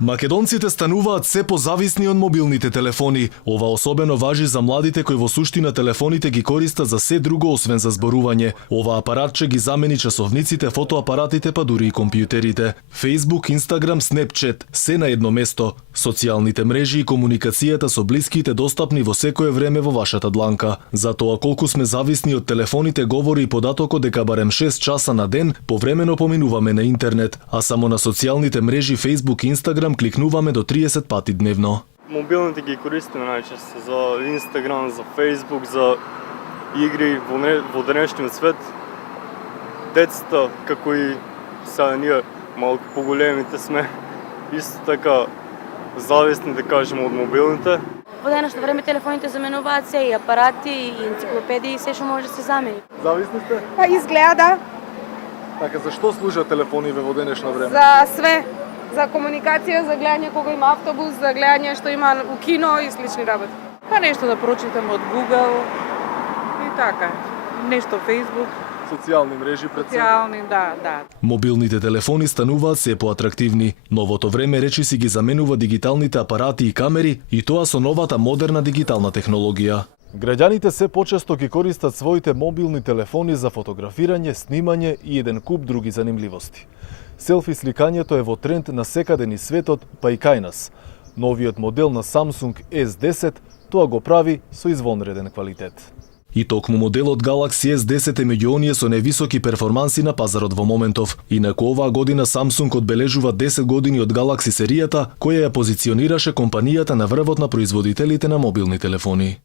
Македонците стануваат се позависни од мобилните телефони. Ова особено важи за младите кои во суштина телефоните ги користат за се друго освен за зборување. Ова апаратче ги замени часовниците, фотоапаратите па дури и компјутерите. Facebook, Instagram, Snapchat, се на едно место. Социјалните мрежи и комуникацијата со блиските достапни во секое време во вашата дланка. Затоа колку сме зависни од телефоните говори и податокот дека барем 6 часа на ден повремено поминуваме на интернет, а само на социјалните мрежи Facebook и Instagram кликнуваме до 30 пати дневно. Мобилните ги користиме најчесто за Instagram, за Facebook, за игри во денешниот свет. Децата, како и сега ние малку поголемите сме, исто така зависни, да кажеме, од мобилните. Во денешно време телефоните заменуваат се и апарати, и енциклопедии, и се што може да се замени. Зависни сте? Па изгледа да. Така, зашто служат телефониве во денешно време? За све. За комуникација, за гледање кога има автобус, за гледање што има у кино и слични работи. Па нешто да прочитам од Google и така. Нешто Facebook. Социјални мрежи пред се. Социјални, да. Мобилните телефони стануваат се поатрактивни. Новото време речиси ги заменува дигиталните апарати и камери, и тоа со новата модерна дигитална технологија. Граѓаните се почесто ги користат своите мобилни телефони за фотографирање, снимање и еден куп други занимливости. Селфи сликањето е во тренд на секаде низ светот, па и кај нас. Новиот модел на Samsung S10 тоа го прави со извонреден квалитет. И токму моделот Galaxy S10 е меѓу оние со највисоки перформанси на пазарот во моментов. Инаку оваа година Samsung одбележува 10 години од Galaxy серијата, која ја позиционираше компанијата на врвот на производителите на мобилни телефони.